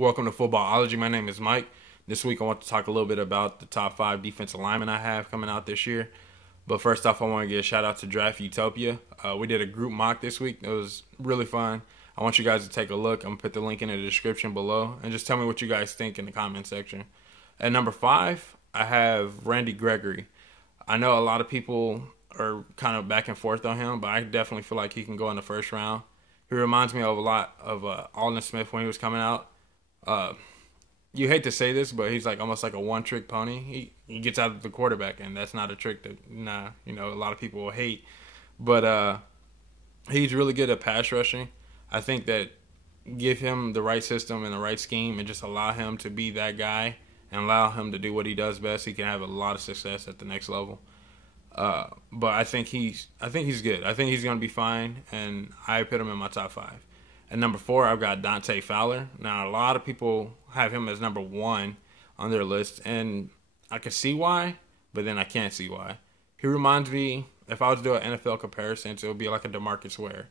Welcome to Footballology. My name is Mike. This week I want to talk a little bit about the top 5 defensive linemen I have coming out this year. But first off, I want to give a shout out to Draft Utopia. We did a group mock this week. It was really fun. I want you guys to take a look. I'm going to put the link in the description below. And just tell me what you guys think in the comment section. At number 5, I have Randy Gregory. I know a lot of people are kind of back and forth on him, but I definitely feel like he can go in the first round. He reminds me of a lot of Aldon Smith when he was coming out. You hate to say this, but he's like almost like a one-trick pony. He gets out of the quarterback, and that's not a trick that a lot of people will hate. But he's really good at pass rushing. I think that give him the right system and the right scheme, and just allow him to be that guy and allow him to do what he does best. He can have a lot of success at the next level. But I think he's good. I think he's going to be fine, and I put him in my top 5. At number 4, I've got Dante Fowler. Now, a lot of people have him as number 1 on their list, and I can see why, but then I can't see why. He reminds me, if I was to do an NFL comparison, it would be like a DeMarcus Ware.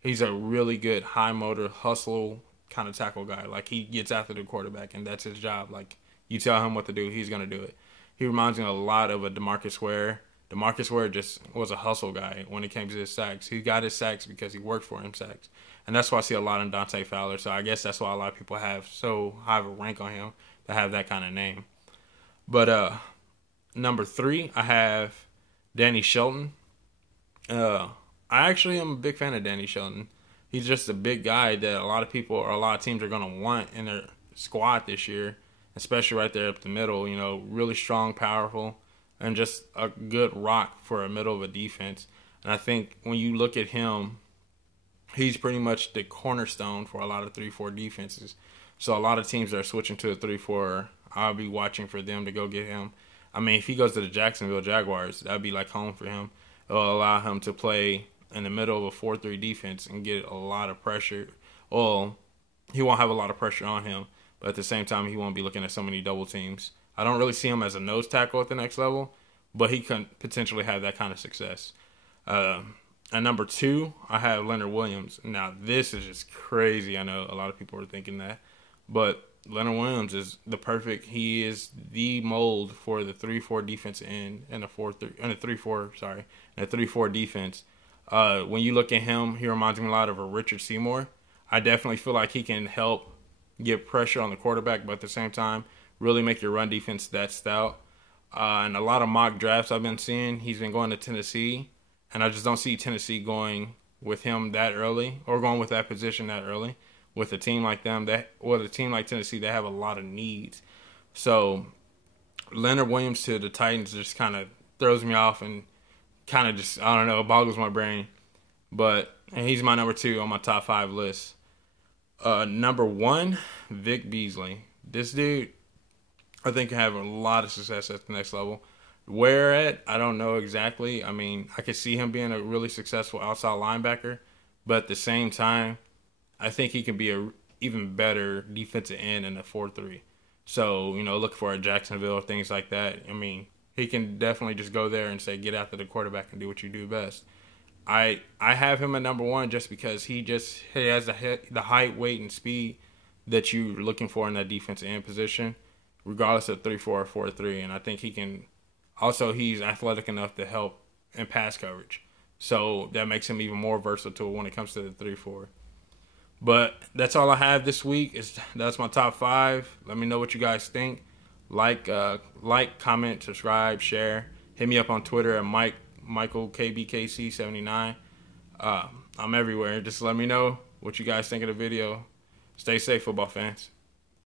He's a really good high-motor, hustle kind of tackle guy. Like, he gets after the quarterback, and that's his job. Like, you tell him what to do, he's going to do it. He reminds me a lot of a DeMarcus Ware. DeMarcus Ware just was a hustle guy when it came to his sacks. He got his sacks because he worked for him sacks. And that's why I see a lot in Dante Fowler. So I guess that's why a lot of people have so high of a rank on him to have that kind of name. But number 3, I have Danny Shelton. I actually am a big fan of Danny Shelton. He's just a big guy that a lot of people or a lot of teams are going to want in their squad this year, especially right there up the middle. You know, really strong, powerful, and just a good rock for a middle of a defense. And I think when you look at him, he's pretty much the cornerstone for a lot of 3-4 defenses. So a lot of teams that are switching to a 3-4, I'll be watching for them to go get him. I mean, if he goes to the Jacksonville Jaguars, that'd be like home for him. It'll allow him to play in the middle of a 4-3 defense and get a lot of pressure. Well, he won't have a lot of pressure on him, but at the same time, he won't be looking at so many double teams. I don't really see him as a nose tackle at the next level, but he can potentially have that kind of success. At number 2, I have Leonard Williams. Now, this is just crazy. I know a lot of people are thinking that. But Leonard Williams is he is the mold for the 3-4 defense in a 3-4 defense. When you look at him, he reminds me a lot of a Richard Seymour. I definitely feel like he can help get pressure on the quarterback, but at the same time, really make your run defense that stout. And a lot of mock drafts I've been seeing, he's been going to Tennessee. And I just don't see Tennessee going with him that early or going with that position that early with a team like them. A team like Tennessee, they have a lot of needs. So Leonard Williams to the Titans just kind of throws me off and kind of just, I don't know, boggles my brain. But he's my number 2 on my top 5 list. Number 1, Vic Beasley. This dude, I think, can have a lot of success at the next level. Where at, I don't know exactly. I mean, I could see him being a really successful outside linebacker, but at the same time, I think he can be a even better defensive end in a 4-3. So, look for a Jacksonville or things like that. I mean, he can definitely just go there and say, get after the quarterback and do what you do best. I have him at number 1 just because he has the height, weight, and speed that you're looking for in that defensive end position, regardless of 3-4 or 4-3. And I think he can. Also, he's athletic enough to help in pass coverage. So that makes him even more versatile when it comes to the 3-4. But that's all I have this week. That's my top 5. Let me know what you guys think. Like, comment, subscribe, share. Hit me up on Twitter at MichaelKBKC79. I'm everywhere. Just let me know what you guys think of the video. Stay safe, football fans.